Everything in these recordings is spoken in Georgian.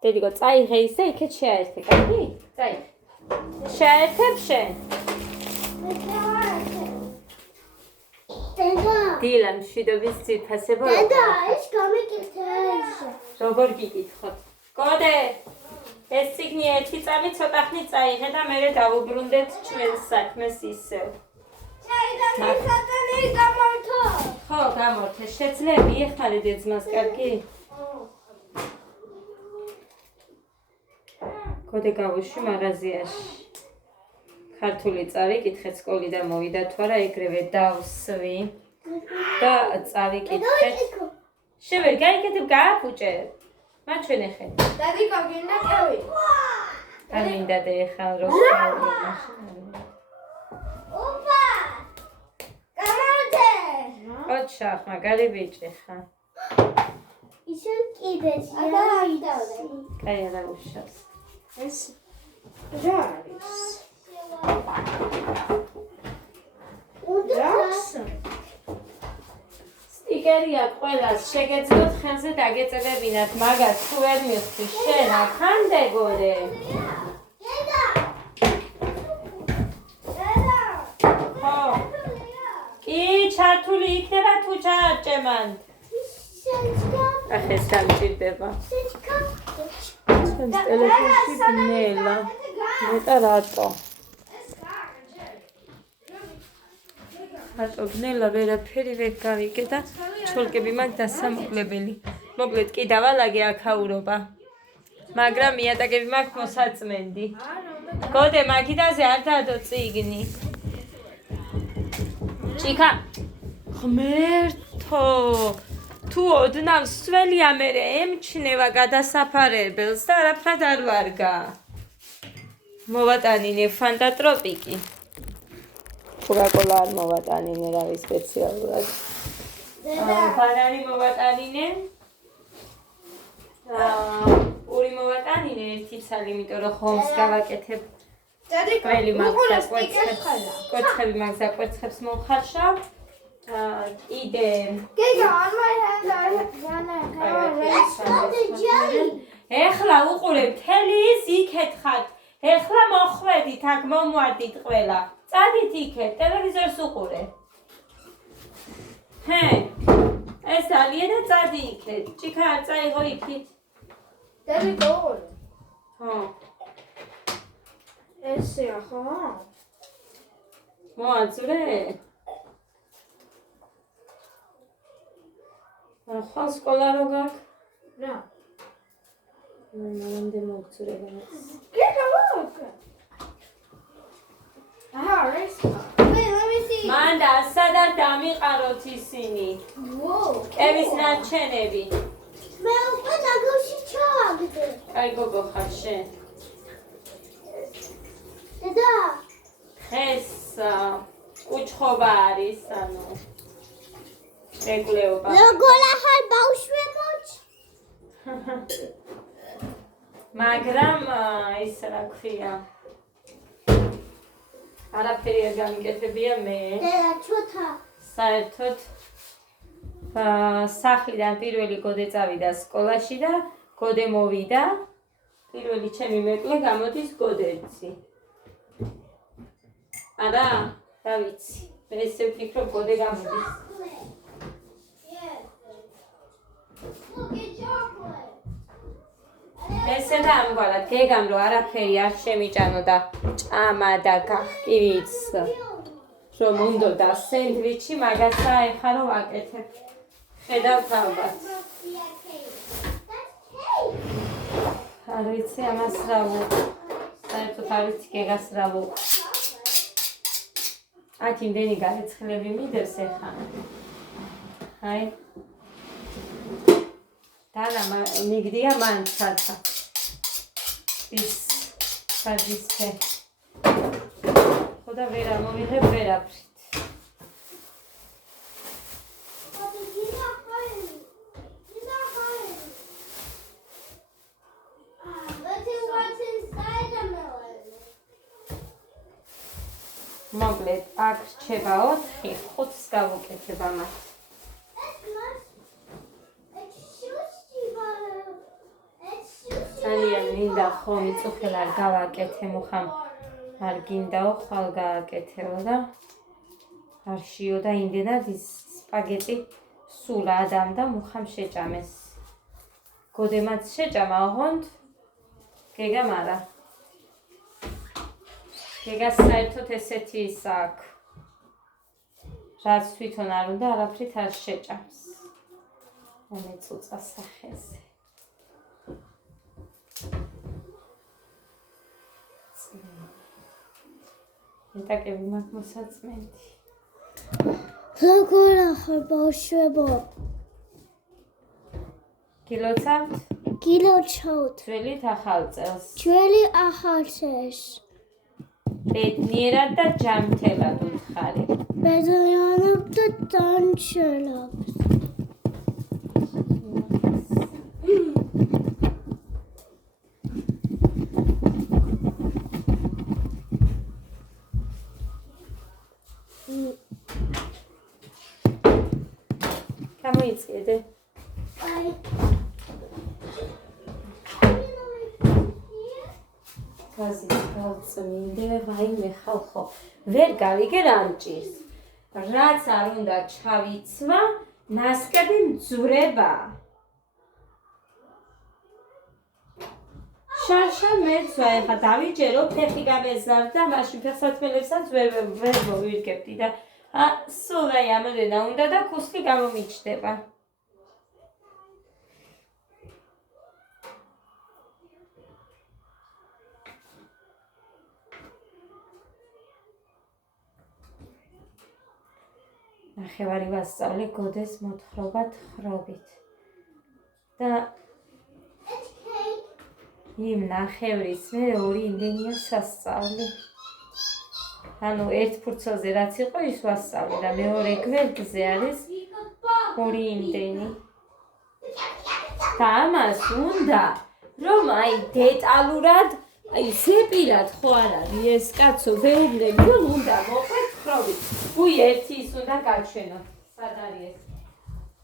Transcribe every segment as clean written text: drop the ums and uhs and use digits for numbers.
დედიკო, წაიღე ისე, იქეთ შეაერთე, კარგი? წაიღე. შეაერთებ შენ? დილა, მშვიდობის ძირფასებო. დედა, ის გამიკითხე. როგორ გიკითხოთ? გოდე, ეს ციგნი ერთი წამი ცოტა ხნით წაიღე და მერე დავუბრუნდეთ ჩვენს საქმეს ისევ. ხო, გამორთე, შეძლები, ეხარე დეძმას, კარგი? გოდე გავუშვი მაღაზიაში. ქართული წავიკითხეთ, სკოლიდან მოვიდა თუ არა, ეგრევე დავსვი და წავიკითხეთ. შევერ, გაიკეთებ, გააფუჭებ. მაჩვენე ხელი. დადიკო, გინდაკევი. არ მინდა და ეხლა როსტავი. ოპა! გამორთე! ოჩა, მაგარი ბიჭი ხარ. ისე კიდეც. და აიდავდე. კაი არა უშავს. ეს რა არის? სტიკერია ყველას შეგეძლოთ ხელზე დაგეწებებინათ, მაგას თუ ვერ მივხვდი შენ ახანდე გორე. დედა! ხო. კი, ჩართული იქნება თუ ჩაარჭემან. ახლა ეს დამჭირდება. ჩვენს ტელეფონში ბნელა. მეტა რატო? რატო ბნელა ვერაფერი ვერ გავიგე და ჩოლკები მაგ დასამოკლებელი. მოკლედ კი დავალაგე აქაურობა. მაგრამ მიატაკები მაგ მოსაწმენდი. გოდე მაგიდაზე არ დადო წიგნი. ჭიქა. ღმერთო. თუ ოდნავ სველია მერე ემჩნევა გადასაფარებელს და არაფრად არ ვარგა. მოვატანინე ფანტატროპიკი. კოკაკოლა არ მოვატანინე რავი სპეციალურად. ბანანი მოვატანინე. პური მოვატანინე ერთი ცალი, იმიტომ რომ ხომს გავაკეთებ. ყველი მაგზა კვერცხები მაგზა კვერცხებს მომხარშავ. კიდე ეხლა უყურე მთელი ის იქეთ ხართ. ეხლა მოხვედით აქ მომვარდით ყველა. წადით იქეთ, ტელევიზორს უყურე. ჰე, ეს ალია და წადი იქეთ. ჭიქა არ წაიღო იქით. დედიკო უყურე. ხო. ესეა ხო? მოაძვრე? ხალ სკოლა რო გაქვს? რა? მანამდე მოგწურება. მანდა სადარ დამიყაროთ ისინი. კევის ნარჩენები. მე უკვე ნაგავში ჩავაგდე. კაი გოგო ხარ შენ. დედა. ხეს კუჩხობა არის, ანუ ეგლეობა. როგორ ახალ ბავშვებოც? მაგრამ ის რა ქვია. არაფერი არ გამიკეთებია მე. დედა ჩოთა. საერთოდ სახლიდან პირველი გოდე წავიდა სკოლაში და გოდე მოვიდა. პირველი ჩემი მეკლე გამოდის გოდეცი. არა, რა ვიცი. მე ესე ვფიქრობ გოდე გამოდის. ესე და ამგვარად გეგამ რომ არაფერი არ შემიჭანო და ჭამა და გახკივიც რომ უნდოდა სენდვიჩი მაგასა ეხა რომ ვაკეთებ. ხედავთ ალბათ. არ ვიცი ამას რა ვუყ. საერთოდ არ ვიცი გეგას რა ვუყ. აქ იმდენი გარეცხლები მიდევს ეხა. აი. დანა მიგდია მან ცაცა. ის სადისე. ხოდა ვერა მომიღებ ვერაფრით. მოკლედ აქ რჩება 4, 5-ს გავუკეთებ ამას. ძალიან მინდა ხომ მიწუხელ არ გავაკეთე მუხამ არ გინდაო ხვალ გააკეთეო და არ შიო და იმდენად ის სპაგეტი სულ ადამ და მუხამ შეჭამეს გოდემაც შეჭამა ოღონდ გეგამ არა გეგას საერთოდ ესეთი ის აქვს რაც თვითონ არ უნდა არაფრით არ შეჭამს ამეწუწა სახეზე მეტაკები მაქვს მოსაწმენდი როგორ ახალ ბავშვებო გილოცავთ გილოცავთ ძველით ახალ წელს ჩვენი ახალ წელს ბედნიერად და ჯანმრთელად უთხარი ბედნიერად და ჯანმრთელად გამოიწიედე აი გაზი გავწმინდე ვაიმე ხალხო ვერ გავიგე რამჭირს რაც არ უნდა ჩავიცმა ნასკები მძვრება შარშა მეცვა ეხა დავიჯერო ფეხი გამეზარდა მაშინ ფეხსაცმელებსაც ვერ მოვირგებდი და სულ აი ამოდენა უნდა და ქუსლი გამომიჩნდება ნახევარი ვასწავლე გოდეს მოთხრობად ხრობით და იმ ნახევრის მე ორი იმდენია სასწავლი ანუ ერთ ფურცელზე რაც იყო ის ვასწავლე და მეორე გვერდზე არის ორი იმდენი და ამას უნდა რომ აი დეტალურად აი ზეპირად ხო არ არის ეს კაცო ვეუბნები რომ უნდა მოყვეთ ხრობით უი ერთი ის უნდა გაჩვენოთ სად არის ეს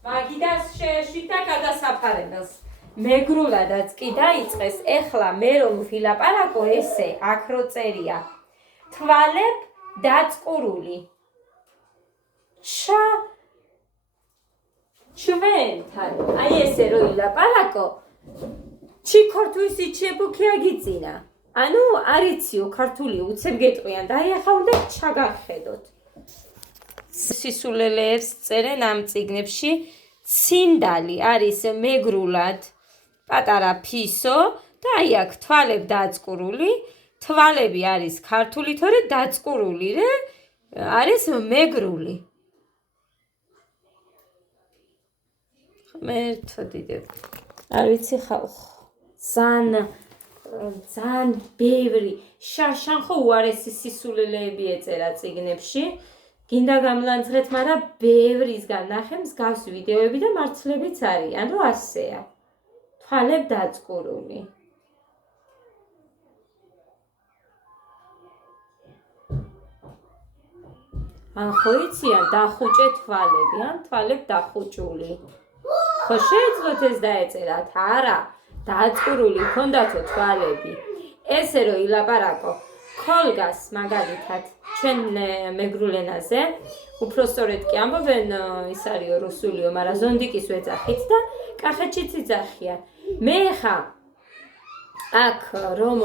მაგიდას შეეშვით და გადასაფარებელს მეგრულადაც კი დაიწყეს ეხლა მე რომ ვილაპარაკო ესე აქ რო წერია თვალებ დაწყურული ჩვენთან აი ესე რო ვილაპარაკო ჩიქორთვის იჩებუქი აგიწინა ანუ არიციო ქართული უცებ გეტყვიან და აი ახლა უნდა ჩაგახედოთ სისულელეებს წერენ ამ წიგნებში ცინდალი არის მეგრულად პატარა ფისო და აი აქ თვალებ დაწყურული თვალები არის ქართული თორე დაწყურული რე არის მეგრული მერთოდიდებ არ ვიცი ხალხო ძალიან ბევრი შარშან ხო უარესი სისულელეები ეწერა წიგნებში გინდა გამლანძღეთ მაგრამ ბევრისგან ნახე მსგავსი ვიდეოები და მარცვლებიც არიან რომ ასეა თვალებ დაწყურული ან ხო იციან დახუჭე თვალები ან თვალებ დახუჭული ხო შეეძლოთ ეს დაეწერათ არა დაწყურული ქონდათო თვალები ესე რომ ილაპარაკო ქოლგას მაგალითად ჩვენ მეგრულ ენაზე უფრო სწორედ კი ამბობენ ის არისო რუსულიო მაგრამ ზონდიკის ვეძახით და კახეთშიც იძახიან მე ხა აქ რომ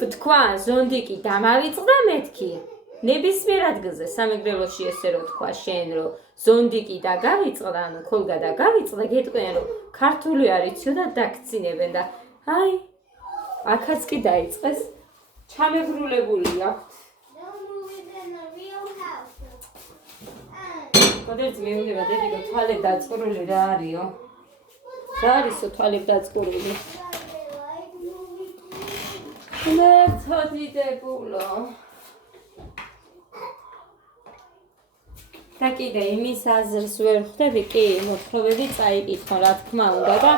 ვთქვა ზონდიკი დამავიწყდა მეთქი ნებისმიერ ადგილზე სამეგრელოში ესე რომ თქვა შენ რომ ზონდიკი და გავიწყდა ანუ ქოლგა და გავიწყდა გეტყვიან რომ ქართული არიციო და დაგცინებენ და აი აქაც კი დაიწყეს ჩამეგრულებული აქვთ კოდერც მეუნდება დედიკო თვალებ დაწყურული რა არისო რა არისო თვალებ დაწყურული მერთოდიდებულო და კიდე იმის აზრს ვერ ხვდები კი მოთხრობები წაიკითხო რა თქმა უნდა და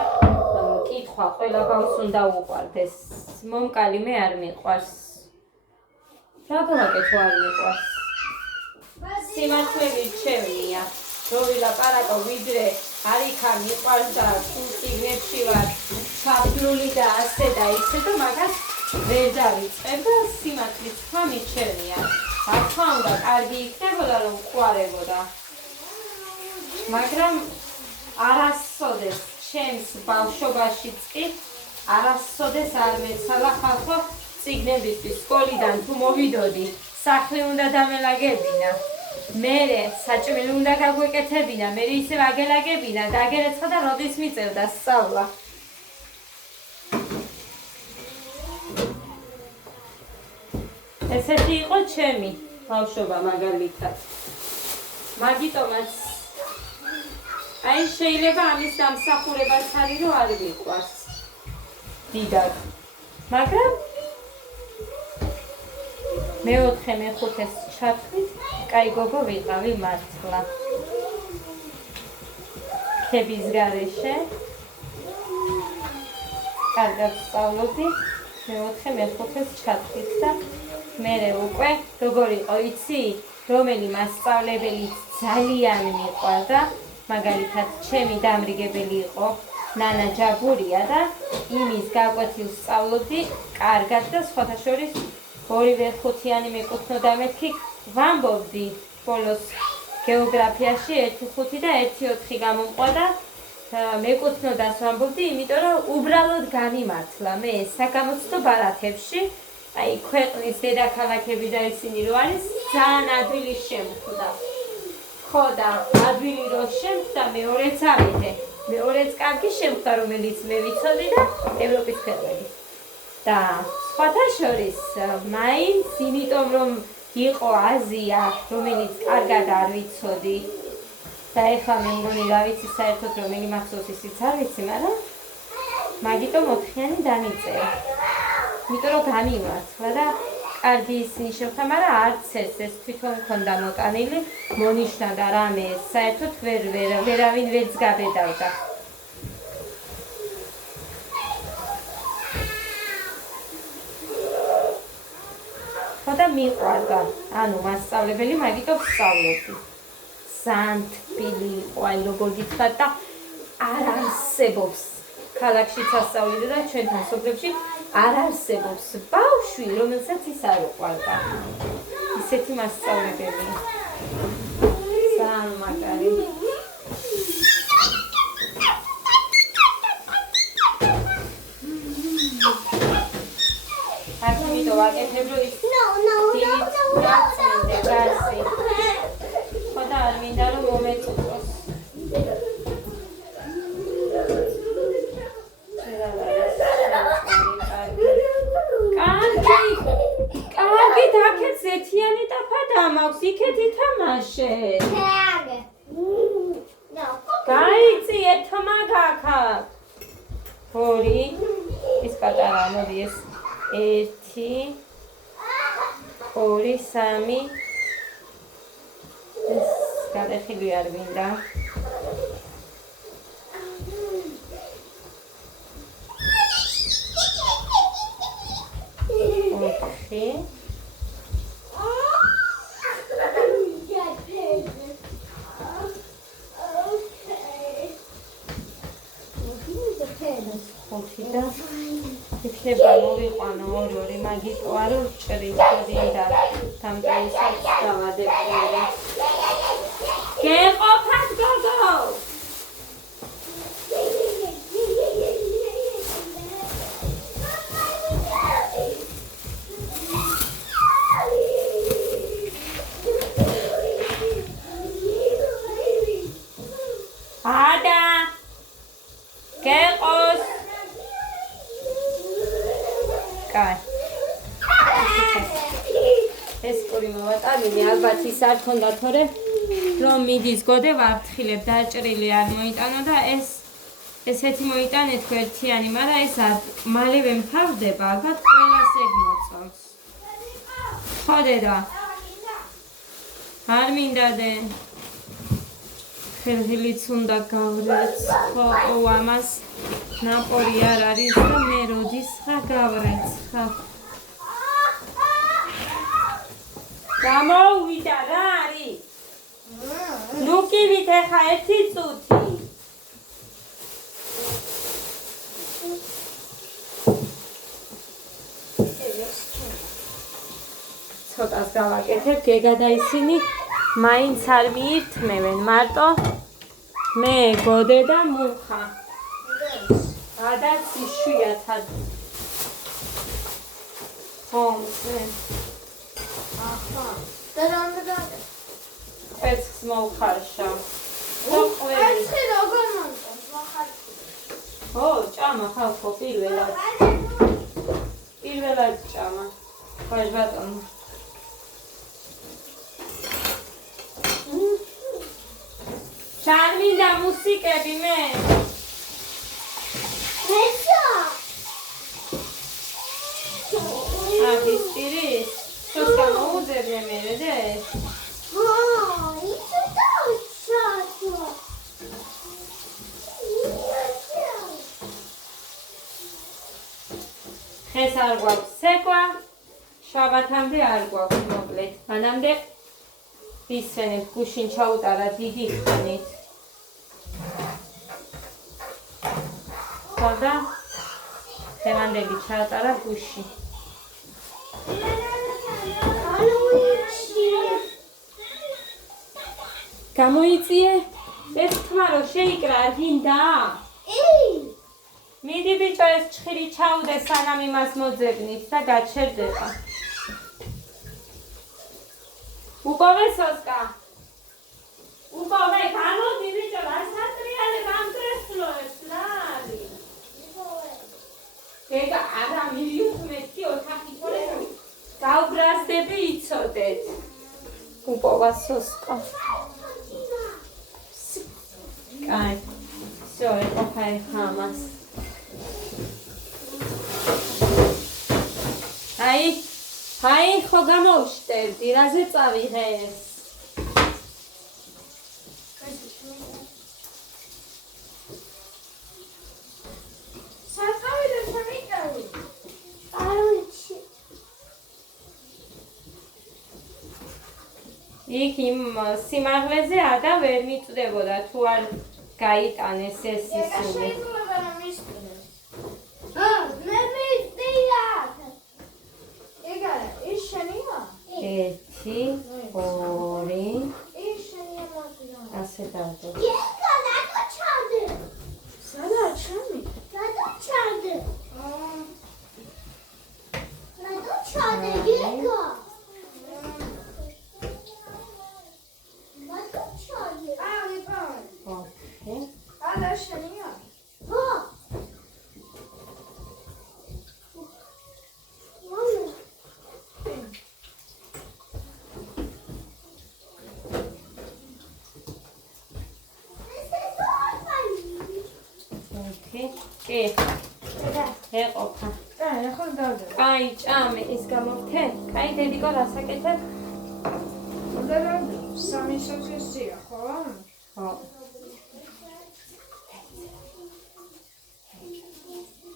კითხვა ყველა ბავშვს უნდა უყვარდეს მომკალი მე არ მიყვარს რა გავაკეთო არ მიყვარს სიმართლე ვირჩევნია რო ვილაპარაკო ვიდრე არ იქა მიყვარს და სულ წიგნებში ვარ უბნული და ასე და ისე და მაგას ვერ დავიწყებ და სიმართლის თქვა მიჩვენია. რა უნდა კარგი იქნებოდა რომ ყვარებოდა. მაგრამ არასოდეს ჩემს ბავშვობაშიც კი არასოდეს არ მეცალა ხალხო წიგნებისთვის სკოლიდან თუ მოვიდოდი სახლი უნდა დამელაგებინა. მერე საჭმელი უნდა გაგვეკეთებინა, მერე ისევ აგელაგებინა, დაგერეცხა და როდის მიწევდა სწავლა. ესეთი იყო ჩემი ბავშვობა მაგალითად. მაგიტომაც აი შეიძლება ამის დამსახურებაც არის რომ არ მიყვარს. დიდად. მაგრამ მეოთხე მეხუთეს ჩათვლით, კაი გოგო ვიყავი მართლა. ხების გარეშე კარგად ვსწავლობდი, მეოთხე მეხუთეს ჩათვლით და მერე უკვე როგორ იყო იცი, რომელი მასწავლებელი ძალიან მიყვარდა, მაგალითად ჩემი დამრიგებელი იყო ნანა ჯაგურია და იმის გაკვეთილს სწავლობდი კარგად და სხვათა შორის ორივე ხუთიანი მეკუთვნოდა მეთქი ვამბობდი ბოლოს გეოგრაფიაში 1-5 და 1-4 გამომყვადა მეკუთვნოდას ვამბობდი, იმიტომ რომ უბრალოდ გამიმართლა მე საკამოცდო ბარათებში, აი ქვეყნის დედაქალაქები და ისინი რო არის ძალიან ადვილი შემხვდა. ხო და ადვილი რო შემხვდა მეორეც ავიდე. მეორეც კარგი შემხვდა, რომელიც მე ვიცოდი და ევროპის ქვეყნები. და სხვათა შორის მაინც იმიტომ რომ იყო აზია, რომელიც კარგად არ ვიცოდი და ეხლა მე მგონი რა ვიცი საერთოდ რომელი მახსოვს ისიც არ ვიცი, მაგრამ მაგიტომ 4-იანი დამიწერა. იმიტომ რომ გამიმართლა და კარგი ისინი შემხდა, მაგრამ არც ეს თვითონ მქონდა მოტანილი, მონიშნა და რამე საერთოდ ვერავინ ვერც გაბედავდა. და მიყვარდა, ანუ მასწავლებელი მაგიტომ ვსწავლობდი. ძალიან თბილი იყო, აი როგორ გითხრათ და არ არსებობს. ქალაქშიც ასწავლიდა და ჩვენთან სოფლებში არ არსებობს ბავშვი, რომელსაც ის არ უყვარდა. ისეთი მასწავლებელი. ძალიან მაგარი. აქ ვაკეთებ რომ ის ხოდა არ მინდა რომ მომეწოწოს. კარგი დაქეთ ზეთიანი ტაფადა მაქვს, იქეთ ითამაშეთ. გაიწიე თმა გაქა. 2 ის პატარა მოდი ეს 1 2 3 ეს გადახილი არ მინდა. ოკეი. ხუთი და იქნება მოვიყვანო ორი მაგიტო არ ჭრიდი და დამტაისაც დავადებინე. გეყოფათ გოგო. ადა გეყოს კაი ეს პური მოვატანილი ალბათ ის არ ქონდა თორე რომ მიდის გოდე ვაფრთხილებ დაჭრილი არ მოიტანო და ესეთი მოიტანეთ ერთიანი, მაგრამ ეს არ მალევე მთავრდება, ალბათ ყველას ეგ მოწონს. ხო დედა არ მინდადე ხელილიც უნდა გავრეცხო ამას ნაპორი არ არის და მე როდის ხარ გავრეცხა. გამოვიდა რა არის? ნუ კი ვითეხა 1 წუთი. ცოტას გავაკეთებ, გეგა და ისინი მაინც არ მიირთმევენ, მარტო მე გოდე და მუხა. გადაც იშვიათად. ხომზე. ახლა. და რამდენი კვერცხს მოვხარშავ. კვერცხი როგორ მომწონს მოხარში? ო, ჭამა ხალხო პირველად. პირველად ჭამა. ხოჭ ბატონო. ჩარმინდა მუსიკები მე. ესა აღის ტირის. სოსკა მოუძებნე მე რე. ისე დაუჩათო ხეს არ გვაქვს სეკვა, შაბათამდე არ გვაქვს მოკლედ. მანამდე ვისვენებ გუშინ ჩაუტარა დიდი ხანით. ხოდა დემანდები ჩაატარა გუში. გამოიწიე? ეს თქმა რომ შეიკრა არ გინდა? მიდი ბიჭო ეს ჩხირი ჩაუდე სანამ იმას მოძებნით და გაჩერდება. უყოვე სოსკა. უყოვე გამოდი ბიჭო რასატრიალე გამტრესლოებს რა არის? გეგა არა მილიუთმეტი ოთახი თორე გავგრასდები იცოდეთ. უყოვა სოსკა. კაი. всё, ეყოფა ხამას. აი, ხო გამოვშტერდი, რაზე წავიღე ეს? საკავიდე შემიკავი. არუჩი იქ იმ სიმაღლეზე ადა ვერ მიწდებოდა თუ არ გაიტანეს ეს ისინი. შეიძლება რომ ისწრებს. მე მიწია ეგა ის შენია? 1 2 ის შენია მოძნა. ასე დავდო. ეკა დაგოჩადე სადაა ჩემი? დაგოჩადე აა დაგოჩადე ეკა დაგოჩადე ვიპოვე. ოკეი. ადა შენია? ო მამა ოკეი. კი. ეყოფა. ახლა დავდე. აი, ჭამე ის გამოვთე? კაი, დედიკო რასაკეთებ? უნდა რომ 3 სოციოსია, ხო? ხო.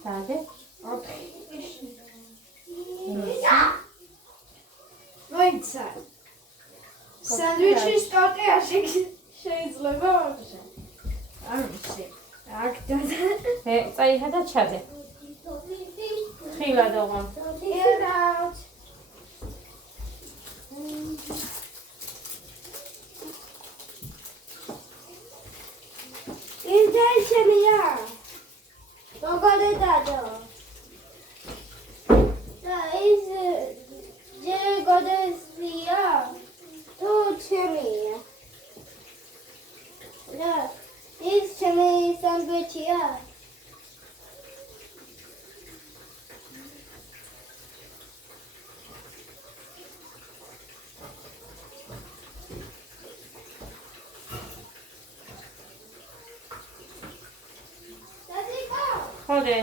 დადე? ოკეი. მოიცა. სანდვიჩის ტორტი არ შეიძლება ვაგზა. არ ვიცი. აქ დადა. წაიღე და ჩადე. ხილა დავამ. Get out. ინტენსია როგორ დადო და ის ჯერ გოდესია თუ ჩემია და ის ჩემი სანდვიჩია ხოდე.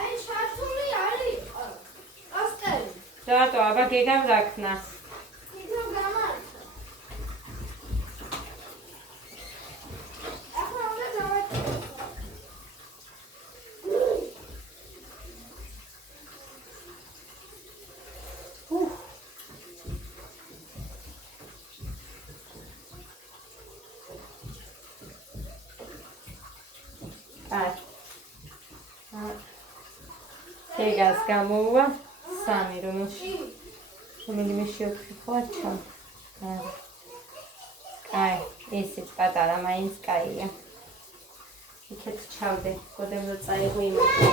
აი შართული არის. პასტელი. რატო აბა გეგამ რაქნა? იქო გამართა. ახლა უნდა გავაკეთო. აი. გეგას გამოვა 3 რომელში. რომელიმე შეოთხი ხო ჩამ. აი, ესეც პატარა მაინც კაია. იქეთ ჩავდე, გოდემ რო წაიღო იმაში.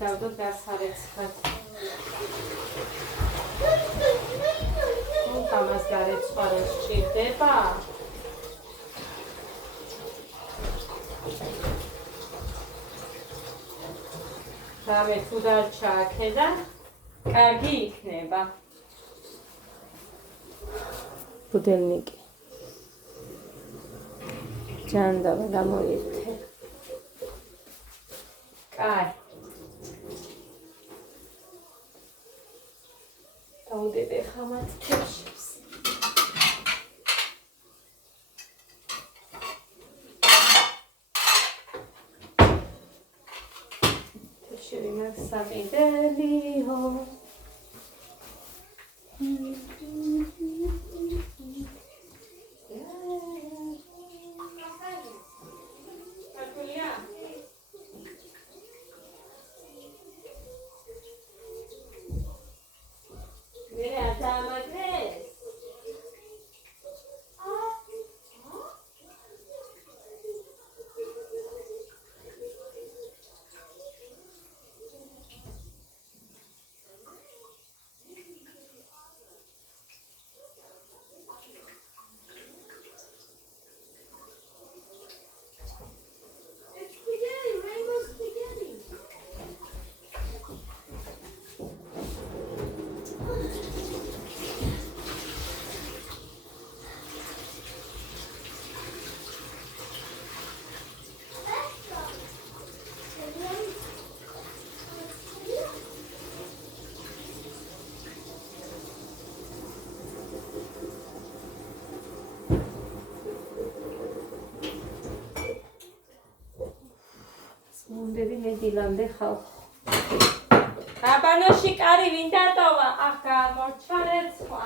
დავდო დასარეცხად. ამას გარეცხვა რო სჭირდება. რამე თუ დარჩა აქედან, კარგი იქნება. ბუდელნიკი. ჯანდაბა გამოირთე. კაი. დავდები ხამაც თებშებს. თებშები მაგ სამიდელიო. მუნდები მედილამდე ხალხო. აბანოში კარი ვინ დატოვა? ახ გამორჩა რეცხვა.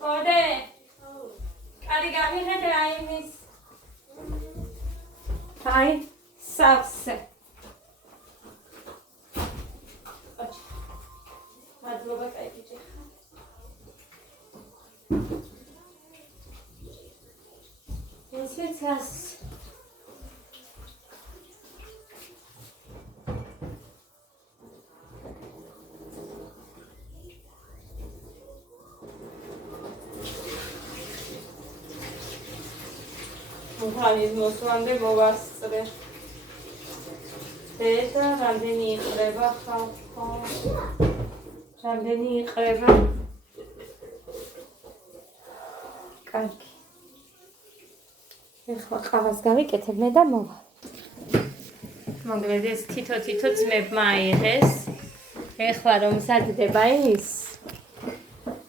გოდე კარი გამიხედე აი მის აი სავსე მადლობა კაი ბიჭი ხარ ესეც ას მუხანის მოსვლამდე მოვასწრე. დედა რამდენი იყრება ხალხო? რამდენი იყრება? კარგი. ეხლა ყავას გავიკეთებ მე და მოვა. მოგლედეს თითო ძმებმა აიღეს. ეხლა რომ მზადდება ის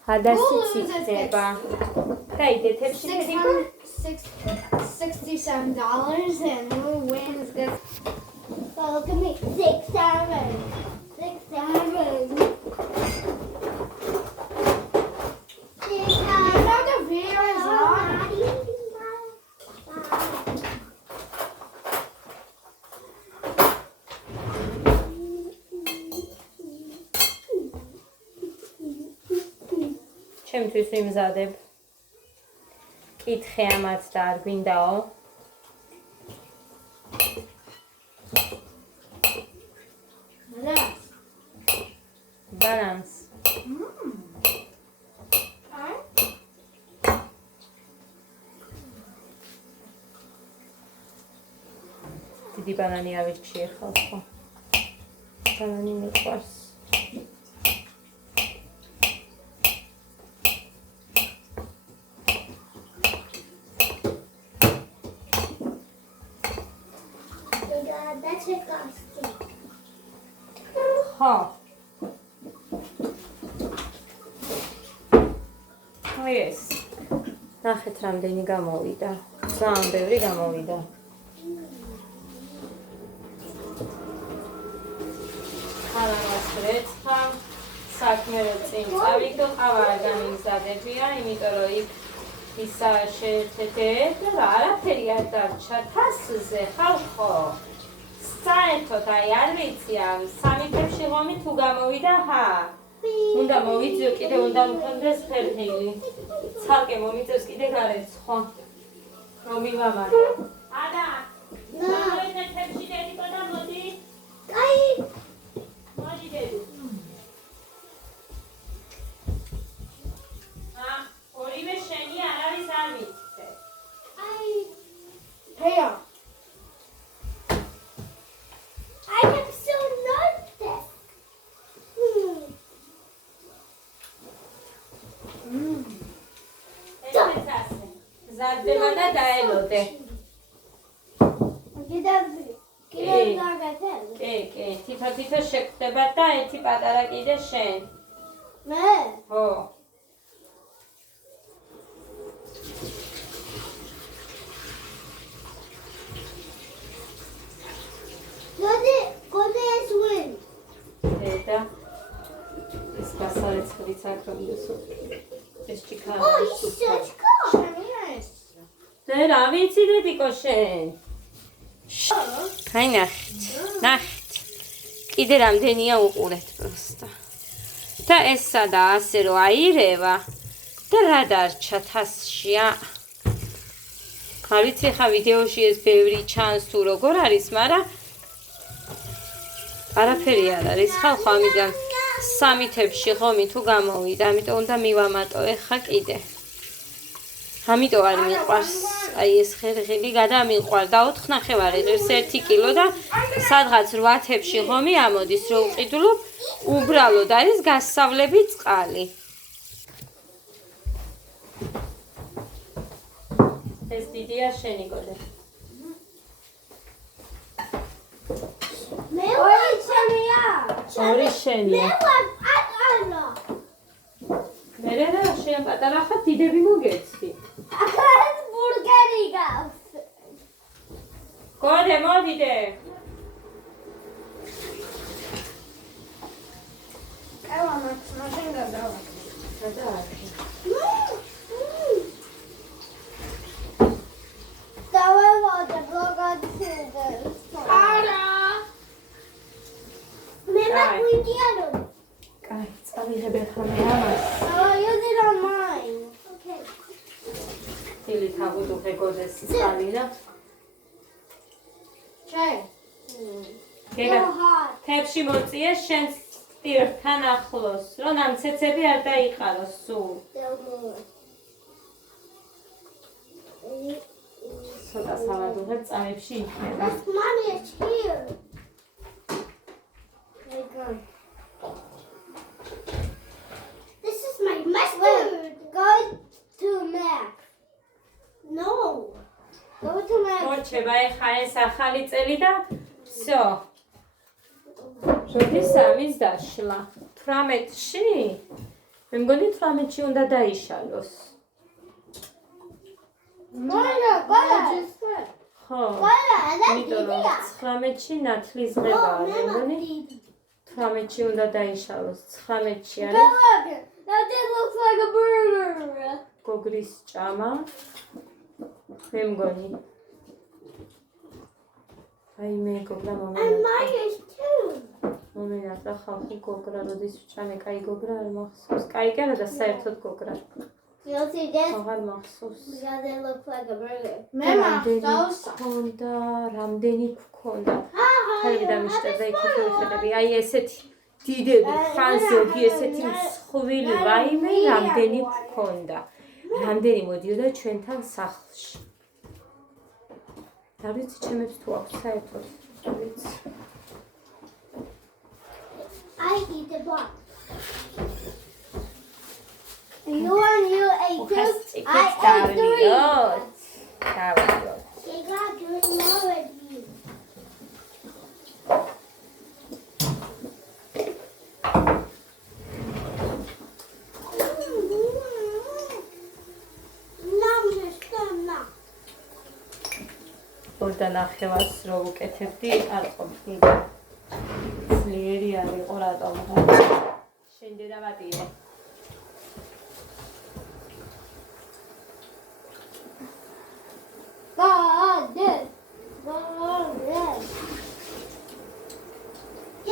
ჰადასიც იქნება. დაიდეთებში $67 and who wins this? So look at me, 6-7. 6-7. Now the video is on. ჩემთვის ვიმზადებ. კითხე ამაც და არ გვინდაო. ბანანს. დიდი ბანანი ავირჩიე ხალხო. ბანანი მიყვარს. That's disgusting. ხო. Oh yes. ნახეთ რამდენი გამოვიდა. ძალიან ბევრი გამოვიდა. ხალხას საქმე რო წინ წავიდო, ყავა არ გამიგზადებია, იმიტომ რომ იქ ისა შეერთეთ და არაფერი არ დარჩა თასზე ხალხო. საერთოდ აი არ ვიცი ამ სამი თებში ღომი თუ გამოვიდა ხა. უნდა მოვიძიო კიდე უნდა მქონდეს ფერფილი. ცალკე მომიწევს კიდე გარეთ ხო? რომ მივამატო. ადა. ნაიზე თებში დედიკო და მოდი. აი მოდი დედი. ორივე შენი არ არის არ ვიცი. აი Hey, I am so nervous. ზარდება და დაელოდე. კიდევ გაგაცენ. კი, თითო შეგხვდება და ერთი პატარა კიდე შენ. მე ხო. გოდი ეს ვინ? და ეს გასარეთ ხლიც აქ რომ ისო. ეს ჩიქარა. ო, ისოჩკო. და რა ვიცი დედიკო შენ? აი ნახეთ. კიდე რამდენია უყურეთ პროსტა. და ესა და ასე რომ აირევა და რა დარჩა თასში? არ ვიცი ხა ვიდეოში ეს ბევრი ჩანს თუ როგორ არის, მაგრამ არაფერი არ არის ხალხო, ამიტომ სამი თებში ღომი თუ გამოვიდა, ამიტომ უნდა მივამატო ეხა კიდე. ამიტომ არ მიყვარს აი ეს ხერხილი გადამიყვარდა 4.5 ღირს 1 კილო და სადღაც 8 თებში ღომი ამოდის რომ უყიდულობ უბრალოდ არის გასავლები წყალი. ეს დიდია შენი გოდე. მე ვარ ჩემია. ორი შენია. მე ვარ პატარა. მე რა შენ პატარა ხარ დიდები მოგეცდი. აქ ბურგერი გავს. გოდე მოდიდე. Ela машин გადავა. დავევადე ბლოგად არა. მე მაგვიდიანო. კაი, წავიღებ ახლა მე ამას. use it on mine. Okay. თილი თაგუდუხე გოდეს წალი და ჩე. გეგა So hot. თებში მოწიე შენ სტირთან ახლოს, რომ ამ ცეცები არ დაიყაროს სულ. ცოტა სავადუღებ წამებში იქნება. Mommy, it's here. This is my mustard. Go to Mac. No. Go to Mac. მოჩება ეხა ეს ახალი წელი და всё. როდის ამის დაშლა? 18-ში? მე მგონი 18-ში უნდა დაიშალოს. Mama, ხო. that's იმიტომ რომ 19-ში ნათლის დღებაა, მე მგონი 18-ში უნდა დაიშალოს. 19-ში არის That looks like a burger. გოგრის ჭამა. მე მგონი. აი მე გოგრა And მომენა. mine is too. მომენა და ხალხი გოგრა როდის ვჭამე, კაი გოგრა არ მახსოვს. კაი კი არა და საერთოდ გოგრა. You'll see this აღარ მახსოვს. because it looks like a burger. მე მახსოვს. გქონდა, რამდენი გქონდა. ხელი დამიშტერდა იქ ვხედები. აი ესეთი დიდები, ხანზოგი ესეთი მსხვილი ვაიმე, რამდენი გქონდა. რამდენი მოდიოდა ჩვენთან სახლში. არ ვიცი ჩემებს თუ აქვს საერთოდ. არ ვიცი. I eat the box. You ate two. I ate three. დავიდოთ. They got good already. No. და ნახევარს რო ვუკეთებდი, არ ყოფილი. ძლიერი არ იყო რატომ. შენდე დავადიო. God.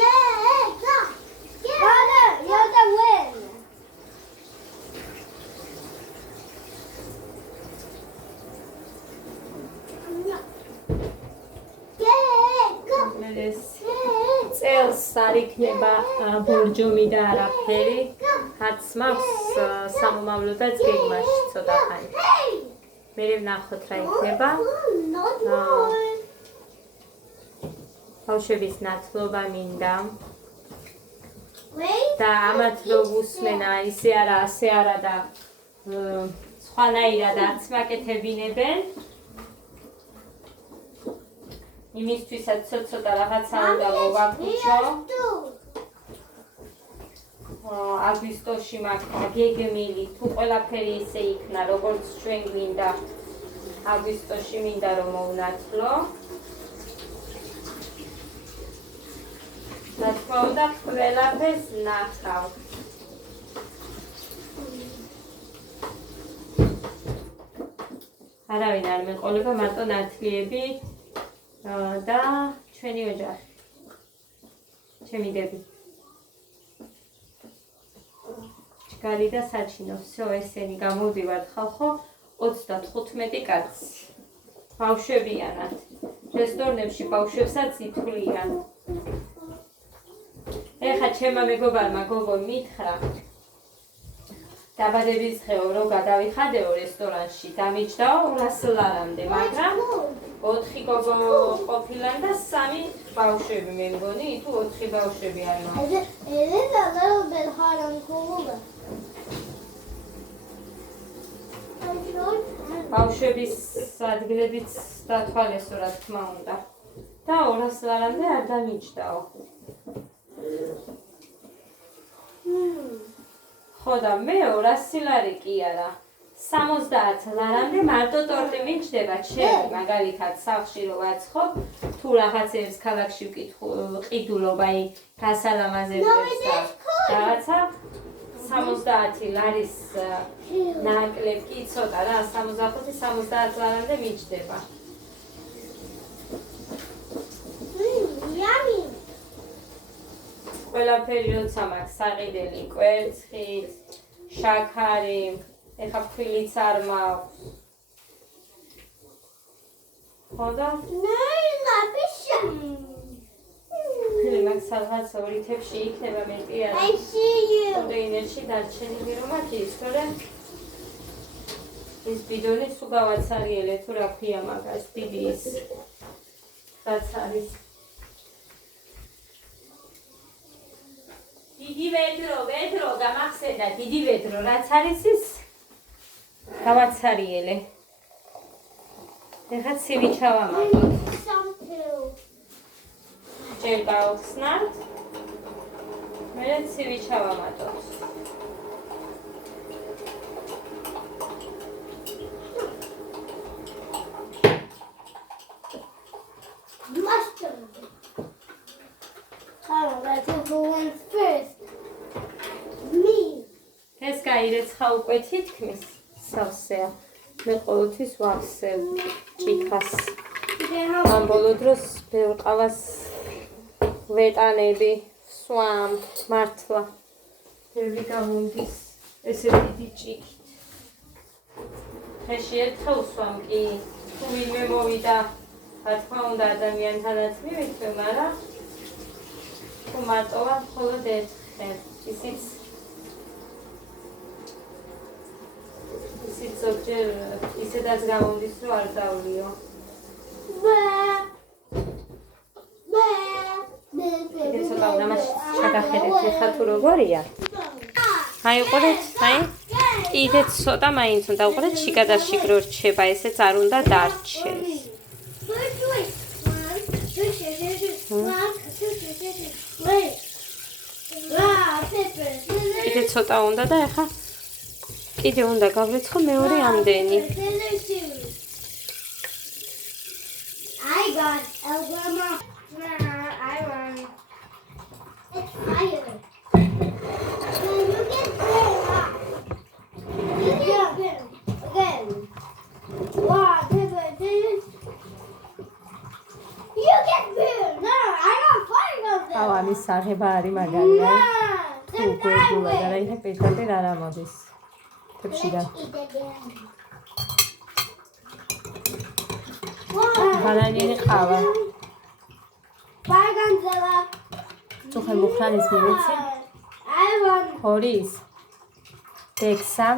Yeah, go. Father, you're the win. წელს არ იქნება ბორჯომი და არაფერი. არც მაქვს სამომავლოდაც გეგმაში ცოტა ხანი. მე ვნახოთ რა იქნება. ბავშვების ნაცვლობა მინდა. და ამათ რო ვუსმენა ისე არა, ასე არა და სხვანაირად არც მაკეთებინებენ. იმისთვისაც ცოტა რაღაცა უნდა მოვაკუჩო. აგვისტოში მაქვს გეგმილი, თუ ყველაფერი ისე იქნა, როგორც ჩვენ გვინდა. აგვისტოში მინდა რომ მოვნათლო. და თქმა უნდა, ყველაფერს ნახავ. არავინ არ მეყოლება, მარტო ნათლიები და ჩვენი ოჯახი. ჩემი დები. ჩქარი და საჩინო, всё ესენი გამოვდივართ ხალხო 35 კაცი. ბავშვებიანად. რესტორნებში ბავშვებსაც ითვლიან. ეხა ჩემმა მეგობარმა გოგო მითხრა დაბადების დღეო რო გადავიხადეო რესტორანში დამიჯდაო 200 ლარამდე, მაგრამ 4 გოგო ყოფილან და 3 ბავშვები მე მგონი, თუ 4 ბავშვები არიან. It is a little bit hard on Kula. ბავშვების ადგილებიც დათვალესო რა თქმა უნდა. და 200 ლარამდე არ დამიჯდაო. ხო და მე 200 ლარი კი არა. 70 ლარამდე მარტო ტორტი მიჯდება ჩემი, მაგალითად სახლში რო ვაცხობ, თუ რაღაცებს ქალაქში ვყიდულობ, აი გასალამაზებებს და რაღაცა 70 ლარის ნაკლებ კი ცოტა რა, 65-70 ლარამდე მიჯდება. Yummy. ყველაფერი როცა მაქვს საყიდელი, კვერცხით, შაქარი, ეხა ფქვილიც არ მაქვს. ხო და? ფქვილი მაქვს სადღაც 2 თებში იქნება მეტი არა. I see you. კონტეინერში დარჩენილი რომ აქ ის, თორემ ეს ბიდონი სულ გავაცარიელე თუ რა ქვია მაგას, დიდი ის რაც არის. დიდი ვედრო, გამახსენდა, დიდი ვედრო, რაც არის ის გავაცარიელე. ეხლა ცივი ჩავამატოთ. Some too. ჯერ გავხსნათ. მერე ცივი ჩავამატოთ. Mustard. Oh, let's see who wins first. Me. ეს გაირეცხა უკვე თითქმის სავსეა. მე ყოველთვის ვახსევ ჭიქას. ამ ბოლო დროს ბევრ ყავას ვეტანები, სვამ, მართლა. ბევრი გამომდის ესე დიდი ჭიქით. ხეში ერთხელ ვსვამ კი, თუ ვინმე მოვიდა, რა თქმა უნდა ადამიანთანაც მივიწვევ, მაგრამ თუ მარტოა მხოლოდ ერთხელ. ისიც ზოგჯერ ისედაც გამომდის, რომ არ დავლიო. კიდე ცოტა უნდა მას ჩაგახედეთ, ეხლა თუ როგორია. აი უყურეთ, აი კიდე ცოტა მაინც უნდა უყურეთ, შიგადაშიგ რო რჩება, ესეც არ უნდა დარჩეს. კიდე ცოტა უნდა და ეხლა კიდე უნდა გავრეცხო მეორე ამდენი. I აღება არის მაგარი არის. თუ გვერდულა და რაიმე პირდაპირ არ ამოდის. თებშიდან. ბანანიანი ყავა. Barganzela. თუ ხე მუხრანის მივეცი. I want. ხორის. დექსა.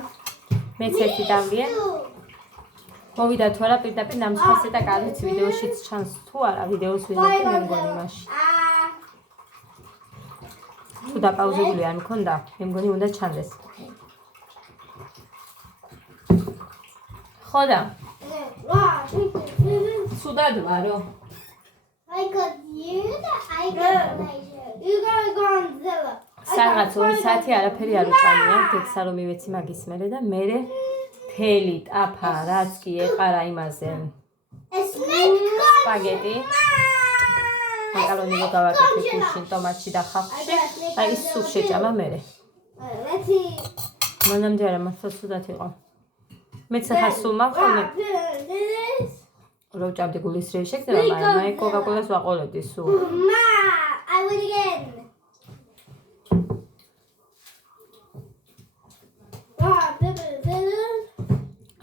მეც ერთი დავლიე. მოვიდა თუ არა პირდაპირ ნამსხასე და კარიც ვიდეოშიც ჩანს თუ არა ვიდეოს ვიღებ მე მგონი მაშინ. თუ დაპაუზებული არ მქონდა, მე მგონი უნდა ჩანდეს. ხოდა, სუდად ვარო. I got you, I got Elijah. You got Gonzalo. საღაც 2 საათი არაფერი არ უჭამია, დექსა რომ მივეცი მაგის მერე და მერე თელი ტაფა რაც კი ეყარა იმაზე. სპაგეტი. მაკარონი რო გავაკეთე გუშინ ტომატში და ხავში. აი ის სულ შეჭამა მერე. Let's see. მანამდე არა მასა სუდად იყო. მეც ახლა სულ მახოლმე რო ჭამდი გულის რე შეგდება, მაგრამ მე კოკა-კოლას ვაყოლოდი სულ. Ma, I win again.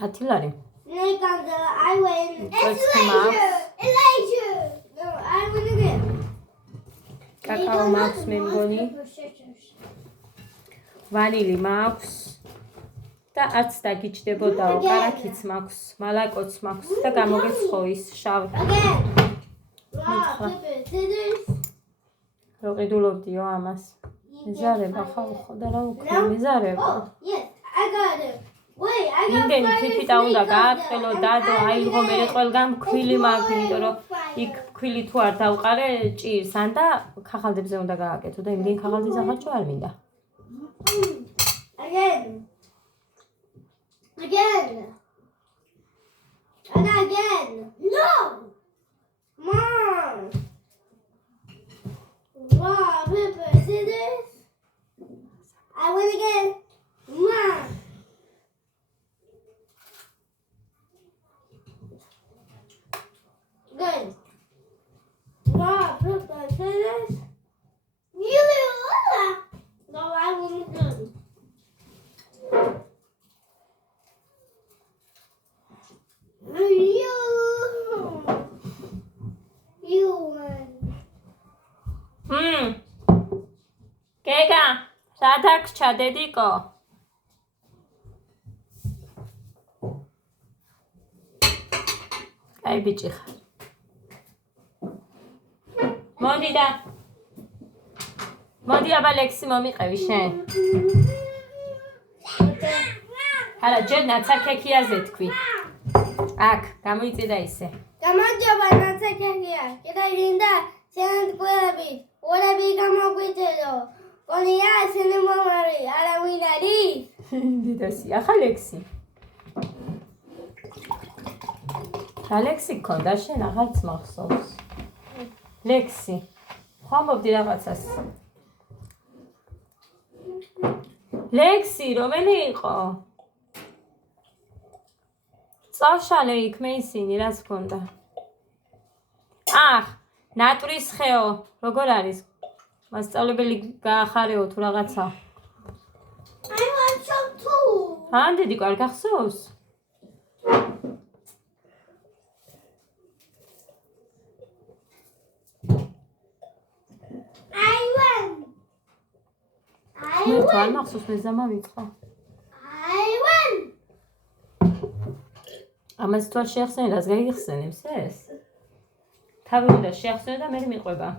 ათილარი. I win. What's It's the mark? Elijah. No, I win again. კაკაო მაქვს მე მგონი. ვანილი მაქვს. და არც დაგიჭდებოდაო, კარაქიც მაქვს, მალაკოც მაქვს და გამოგეცხო ის შავი. Again. scissors. რო ყიდულობდიო ამას. მეზარება ხალხო და რა უქნა მეზარება. Oh, yes, I got it. Wait, I got იმდენი ფიფიტა უნდა გააწყელო დადო, აიღო მე ყველგან ქვილი მაქვს, იმიტომ რომ იქ ქვილი თუ არ დავყარე ჭირს ან და ხახალდებზე უნდა გააკეთო და იმდენი ხახალდის ახალჭო არ მინდა. Again. Again. And again. No. Mom. Rock, paper, scissors. I win again. Mom. Good. Rock, paper, scissors. You lose. No, I win again. You won. გეგა, რა დაგრჩა დედიკო? აი ბიჭი ხარ. მოდი და. მოდი აბა ლექსი მომიყევი შენ. არა, ჯერ ნაცარქექიაზე თქვი. აქ, გამოიწედა ისე. გამარჯობა ნაცარქექია. კიდე გინდა შენთქვები. ორები გამოგვიწერო. კონია შენი მომარი, არავინ არის? დიდასი, ახალ ლექსი. რა ლექსი გქონდა შენ აღარც მახსოვს. ლექსი. ხომობდი რაღაცას. ლექსი რომელი იყო? წავშალე იქ მე ისინი რაც გქონდა. ახ, ნატრის ხეო, როგორ არის? მასწავლებელი გაახარეო თუ რაღაცა. I want some too. ან დედიკო არ გახსოვს? I won. მე თუ არ მახსოვს მე ზამავიწყო. I won. ამას თუ არ შეახსენე, რას გაიხსენებს ეს? თავი უნდა შეახსენე და მე მიყვება.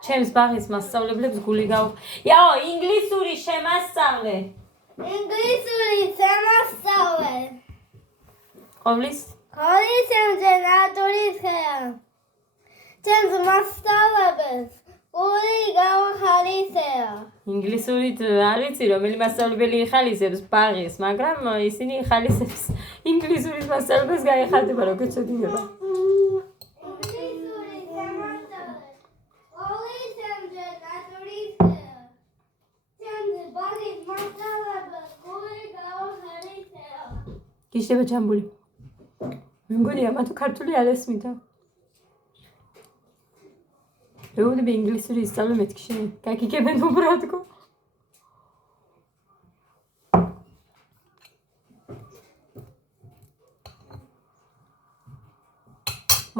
ჩემს ბაღის მასწავლებლებს გული გაუ. იაო, ინგლისური შემასწავლე. ინგლისური შემასწავლე. ყოვლის? ყოვლის ნატურის ხეა. ჩემს მასწავლებლებს გული გავახალისეა. ინგლისურით არ ვიცი რომელი მასწავლებელი იხალისებს ბაღის, მაგრამ ისინი იხალისებს ინგლისურის მასწავლებლებს გაიხარდება როგორ წოდინება. გიშდება ჯამბული. მე მგონი ამა თუ ქართული არ ესმიდა. ეუბნები ინგლისური ისწავლე მეთქი შენ. გაგიგებენ უბრალოდ.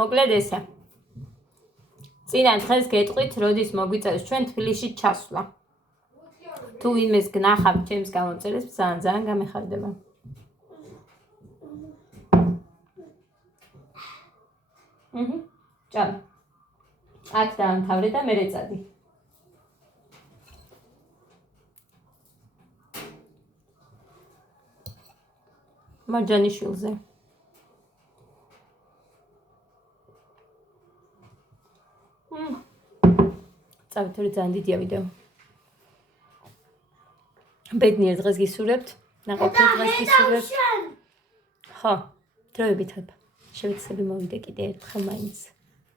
მოკლედ ესა. წინა დღეს გეტყვით, როდის მოგვიწევს ჩვენ თბილისში ჩასვლა. თუ ვინმეს გნახავთ ჩემს გამოწერებს, ძალიან გამეხარდება. ჭამე. აქ დაამთავრე და მე რეწადი. მარჯანიშვილზე. წავით, ორი ძალიან დიდია ვიდეო. ბედნიერ დღეს გისურვებთ, ნაყოფიერ დღეს გისურვებთ. ხო, დროებით აბა. შევეცდები მოვიდე კიდე ერთხელ მაინც.